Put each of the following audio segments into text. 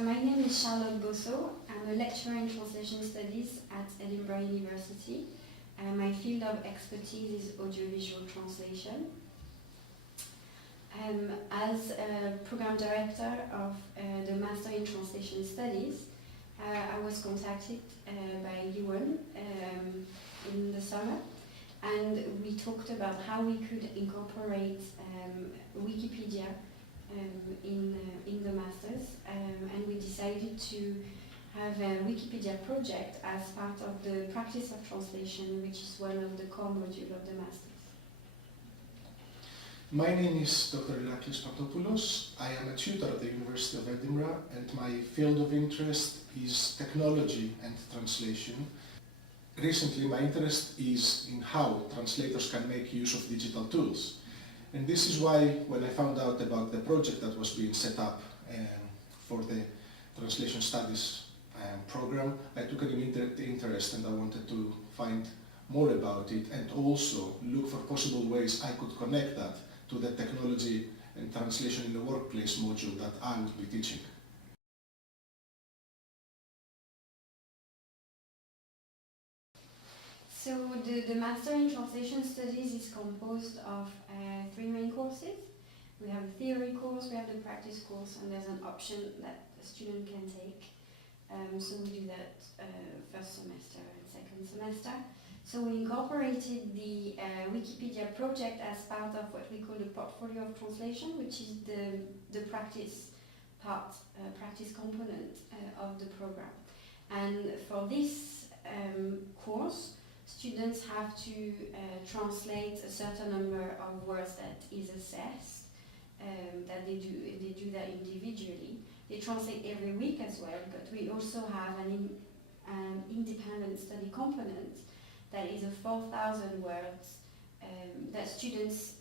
So my name is Charlotte Bosseaux. I'm a lecturer in Translation Studies at Edinburgh University. My field of expertise is audiovisual translation. As a program director of the Master in Translation Studies, I was contacted by Yuan in the summer, and we talked about how we could incorporate Wikipedia in the Masters, and we decided to have a Wikipedia project as part of the practice of translation, which is one of the core modules of the Masters. My name is Dr. Iraklis Pantopoulos. I am a tutor at the University of Edinburgh, and my field of interest is technology and translation. Recently, my interest is in how translators can make use of digital tools. And this is why, when I found out about the project that was being set up for the Translation Studies program, I took an immediate interest, and I wanted to find more about it and also look for possible ways I could connect that to the technology and translation in the workplace module that I would be teaching. So the Master in Translation Studies is composed of three main courses. We have a theory course, we have the practice course, and there's an option that a student can take. So we do that first semester and second semester. So we incorporated the Wikipedia project as part of what we call the portfolio of translation, which is the practice part, practice component of the program. And for this course, students have to translate a certain number of words that is assessed, that they do that individually. They translate every week as well, but we also have an independent study component that is a 4,000 words that students,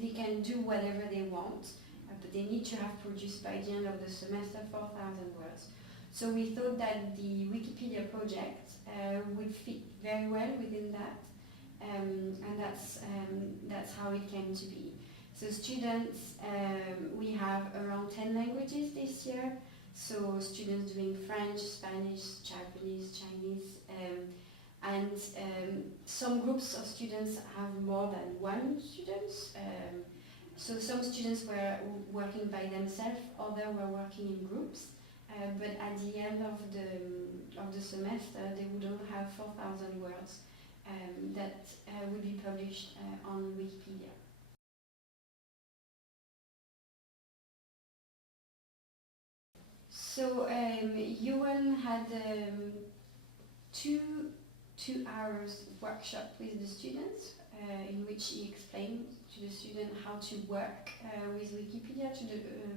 they can do whatever they want, but they need to have produced by the end of the semester 4,000 words. So we thought that the Wikipedia project would fit very well within that, and that's how it came to be. So students, we have around 10 languages this year, so students doing French, Spanish, Japanese, Chinese, and some groups of students have more than one student. So some students were working by themselves, others were working in groups. But at the end of the semester, they would all have 4,000 words that would be published on Wikipedia. So Yuan had two hours workshop with the students in which he explained to the student how to work with Wikipedia,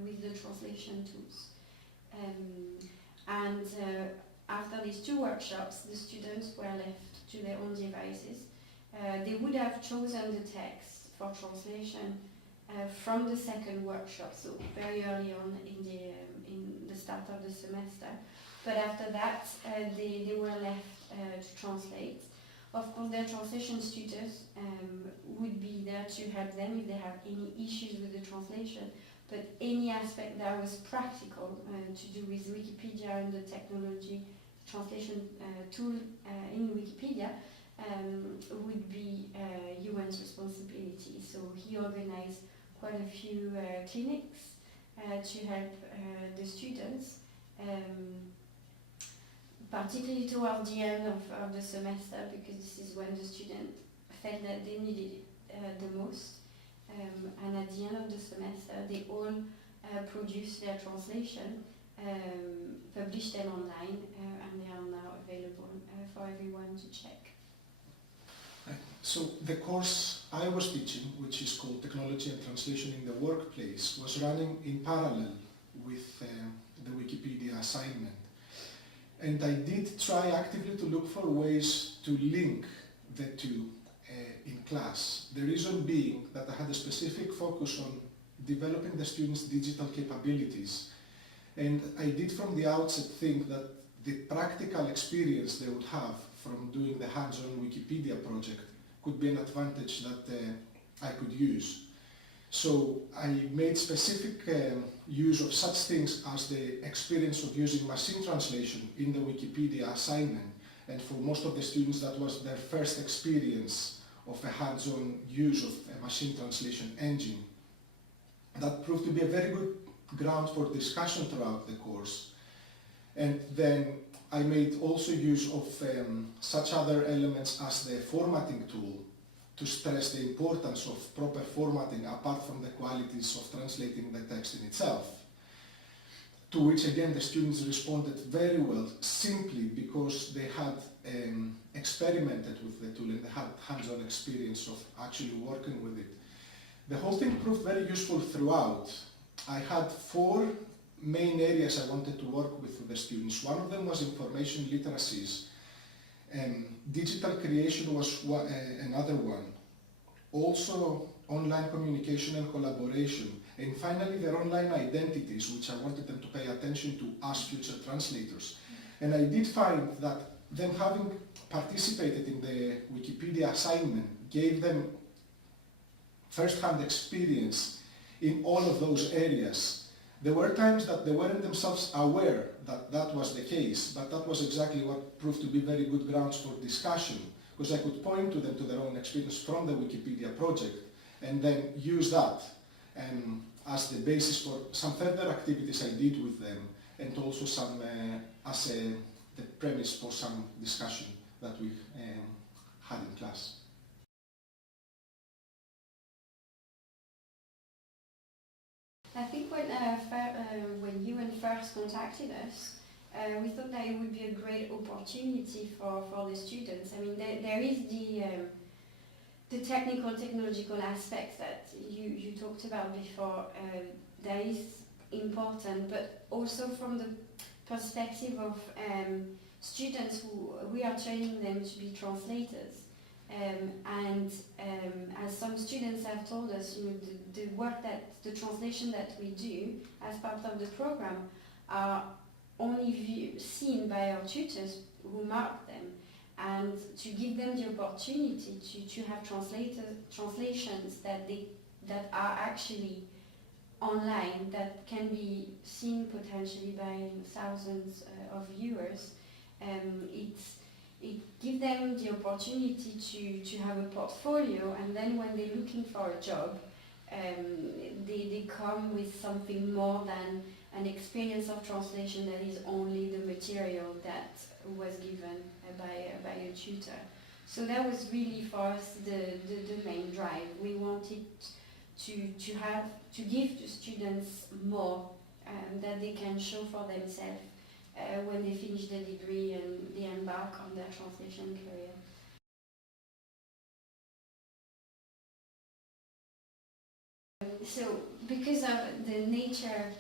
with the translation tools. After these two workshops, the students were left to their own devices. They would have chosen the text for translation from the second workshop, so very early on in the start of the semester. But after that, they were left to translate. Of course, their translation tutors would be there to help them if they have any issues with the translation. But any aspect that was practical to do with Wikipedia and the technology translation tool in Wikipedia would be Yuan's responsibility. So he organized quite a few clinics to help the students, particularly towards the end of the semester, because this is when the students felt that they needed it the most. And at the end of the semester, they all produced their translation, published them online, and they are now available for everyone to check. So the course I was teaching, which is called Technology and Translation in the Workplace, was running in parallel with the Wikipedia assignment. And I did try actively to look for ways to link the two in class. The reason being that I had a specific focus on developing the students' digital capabilities. And I did from the outset think that the practical experience they would have from doing the hands-on Wikipedia project could be an advantage that I could use. So I made specific use of such things as the experience of using machine translation in the Wikipedia assignment, and for most of the students that was their first experience of a hands-on use of a machine translation engine. That proved to be a very good ground for discussion throughout the course. And then I made also use of such other elements as the formatting tool to stress the importance of proper formatting apart from the qualities of translating the text in itself. To which again the students responded very well, simply because they had experimented with the tool and they had hands-on experience of actually working with it. The whole thing proved very useful throughout. I had 4 main areas I wanted to work with the students. One of them was information literacies. Digital creation was another one. Also online communication and collaboration. And finally their online identities, which I wanted them to pay attention to as future translators. And I did find that them having participated in the Wikipedia assignment gave them first-hand experience in all of those areas. There were times that they weren't themselves aware that that was the case, but that was exactly what proved to be very good grounds for discussion, because I could point to them to their own experience from the Wikipedia project and then use that as the basis for some further activities I did with them, and also some the premise for some discussion that we had in class. I think when you first contacted us, we thought that it would be a great opportunity for the students. I mean, there is the technological aspects that you talked about before. That is important, but also from the perspective of students who we are training them to be translators. As some students have told us, the work the translation that we do as part of the program are only seen by our tutors who mark them, and to give them the opportunity to have translations that are actually online, that can be seen potentially by thousands of viewers. It gives them the opportunity to have a portfolio, and then when they're looking for a job, they come with something more than an experience of translation that is only the material that was given by a tutor. So that was really for us the main drive. We wanted to give to students more that they can show for themselves when they finish the degree and they embark on their translation career. So, because of the nature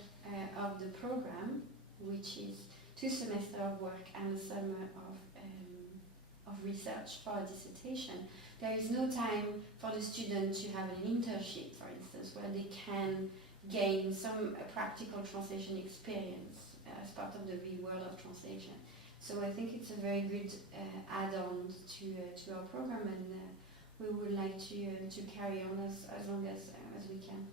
of the program, which is 2 semesters of work and a summer of research for a dissertation, there is no time for the student to have an internship, for instance, where they can gain some practical translation experience as part of the real world of translation. So I think it's a very good add-on to our program, and we would like to carry on as long as we can.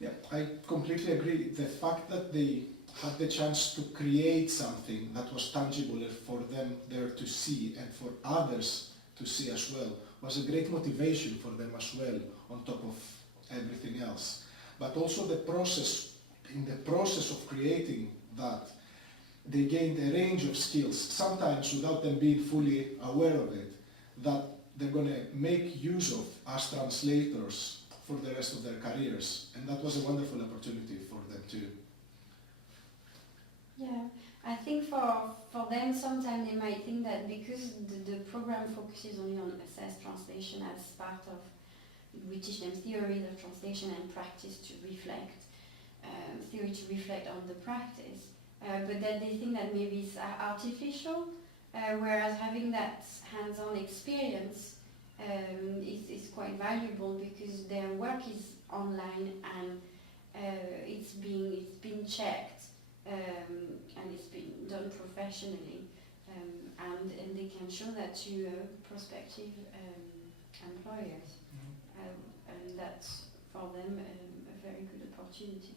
Yeah, I completely agree. The fact that they had the chance to create something that was tangible for them there to see and for others to see as well was a great motivation for them as well, on top of everything else. But also in the process of creating that, they gained a range of skills, sometimes without them being fully aware of it, that they're going to make use of as translators for the rest of their careers. And that was a wonderful opportunity for them too. Yeah, I think for them sometimes they might think that because the program focuses only on assessed translation as part of, we teach them theory of translation and practice to reflect, theory to reflect on the practice, but that they think that maybe it's artificial, whereas having that hands-on experience is quite valuable, because their work is online and it's been checked and it's been done professionally, and they can show that to prospective employers. and that's for them a very good opportunity.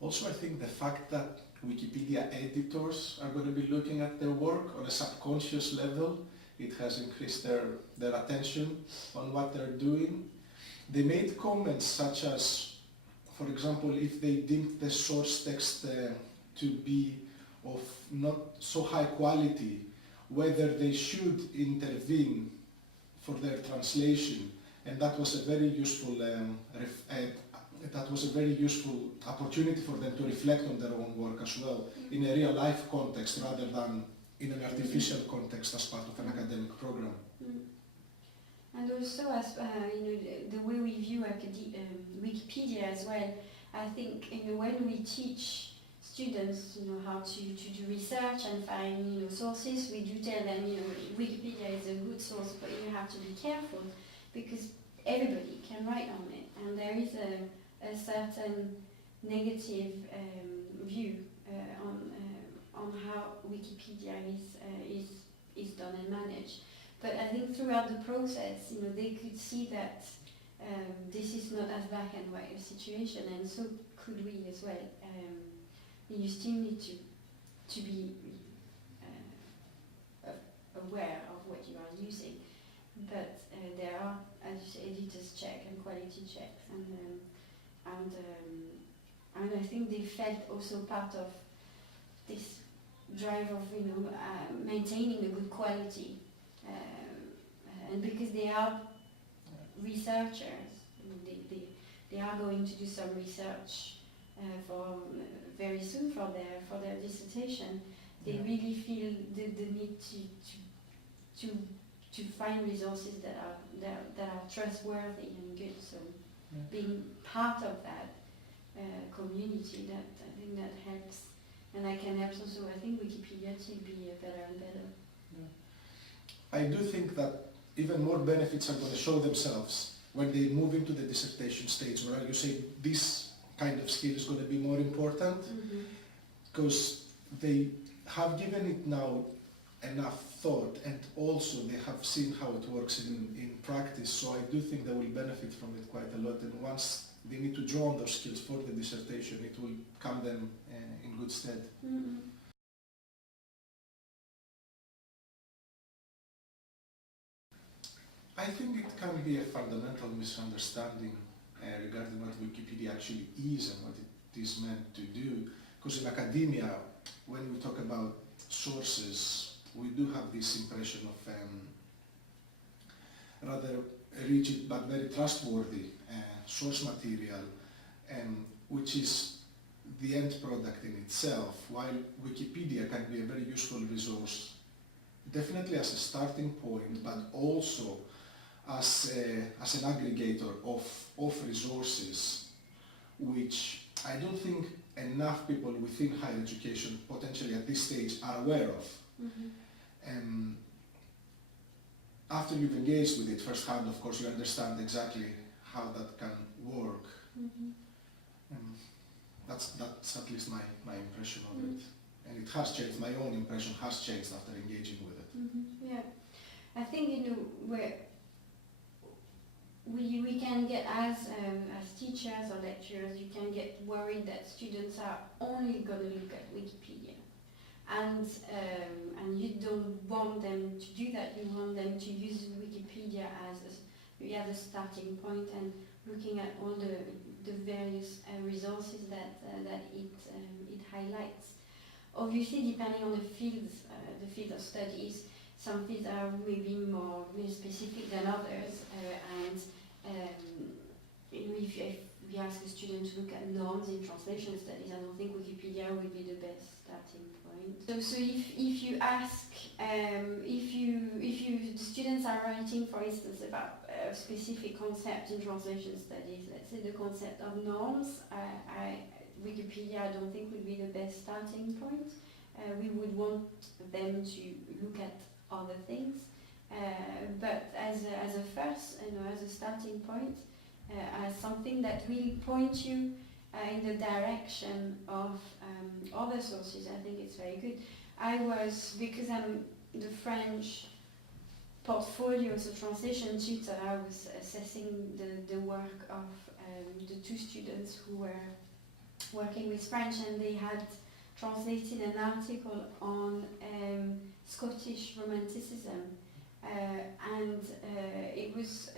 Also, I think the fact that Wikipedia editors are going to be looking at their work on a subconscious level, it has increased their attention on what they're doing. They made comments such as, for example, if they deemed the source text to be of not so high quality, whether they should intervene for their translation, and that was a very useful opportunity for them to reflect on their own work as well, in a real life context rather than in an artificial context as part of an academic program. And also, as the way we view Wikipedia as well, I think when we teach students how to do research and find sources, we do tell them Wikipedia is a good source, but you have to be careful because everybody can write on it, and there is a certain negative view on how Wikipedia is done and managed. But I think throughout the process, they could see that this is not as black and white a situation, and so could we as well. You still need to be aware of what you are using, but there are, as you say, editors check and quality checks, and I think they felt also part of this drive of maintaining a good quality, and because they are researchers, they are going to do some research for very soon for their dissertation. They really feel the need to find resources that are trustworthy and good. So being part of that community, that I think that helps, and I can help also. I think Wikipedia to be better and better. I do think that even more benefits are going to show themselves when they move into the dissertation stage, where you say this kind of skill is going to be more important, because they have given it now enough thought, and also they have seen how it works in practice, so I do think they will benefit from it quite a lot, and once they need to draw on those skills for the dissertation, it will come them in good stead. I think it can be a fundamental misunderstanding regarding what Wikipedia actually is and what it is meant to do, because in academia, when we talk about sources, we do have this impression of rather rigid but very trustworthy source material, which is the end product in itself, while Wikipedia can be a very useful resource, definitely as a starting point, but also as an aggregator of resources, which I don't think enough people within higher education potentially at this stage are aware of. After you've engaged with it firsthand, of course, you understand exactly how that can work. That's at least my impression of it. And it has changed, my own impression has changed after engaging with it. Yeah, I think where we can get as teachers or lecturers, you can get worried that students are only going to look at Wikipedia, and you don't want them to do that. You want them to use Wikipedia as a starting point, and looking at all the various resources that it highlights. Obviously, depending on the field of studies, some fields are maybe more really specific than others, and if we ask a student to look at norms in translation studies, I don't think Wikipedia would be the best starting point. So if you ask, if the students are writing, for instance, about a specific concept in translation studies, let's say the concept of norms, Wikipedia I don't think would be the best starting point. We would want them to look at other things, but as a first, as a starting point, as something that will point you in the direction of other sources, I think it's very good. Because I'm the French portfolio, so Translation Tutor, I was assessing the work of the two students who were working with French, and they had translated an article on Scottish Romanticism, and it was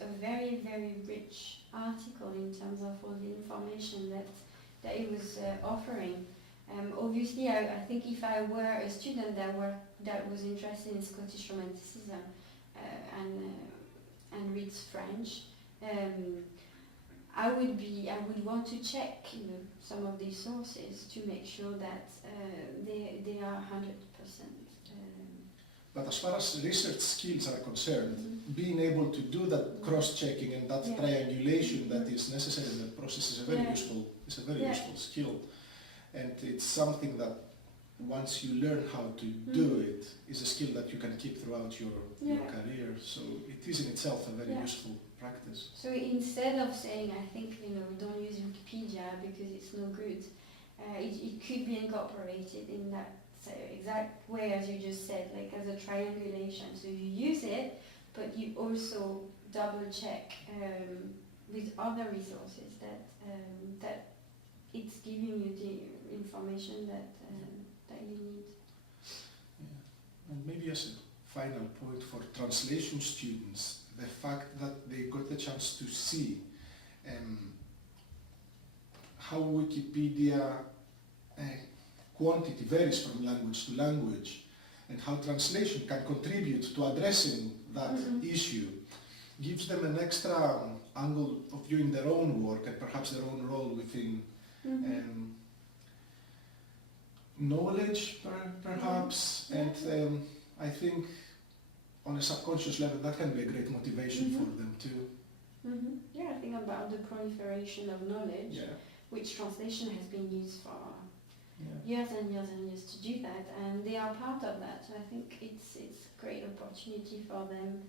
a very, very rich article in terms of all the information that it was offering. Obviously, I think if I were a student that was interested in Scottish Romanticism and reads French, I would want to check, some of these sources to make sure that they are 100%. But as far as research skills are concerned, being able to do that cross-checking and that triangulation that is necessary in the process is a very useful skill, and it's something that once you learn how to do it, is a skill that you can keep throughout your career. So it is in itself a very useful practice. So instead of saying, I think, don't use Wikipedia because it's no good, it could be incorporated in that exact way as you just said, like as a triangulation. So you use it, but you also double check with other resources that it's giving you the information that you need. Yeah. And maybe as a final point for translation students, the fact that they got the chance to see how Wikipedia quantity varies from language to language, and how translation can contribute to addressing that issue, gives them an extra angle of viewing their own work and perhaps their own role within knowledge, perhaps, and I think on a subconscious level that can be a great motivation for them too. Yeah, I think about the proliferation of knowledge, which translation has been used for years and years and years to do that, and they are part of that. So I think it's a great opportunity for them,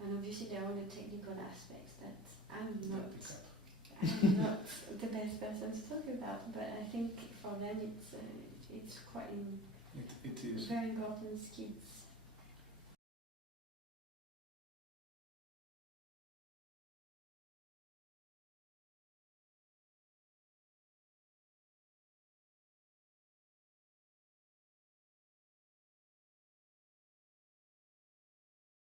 and obviously there are all the technical aspects that I'm not the best person to talk about, but I think for them it's quite it is very important skills.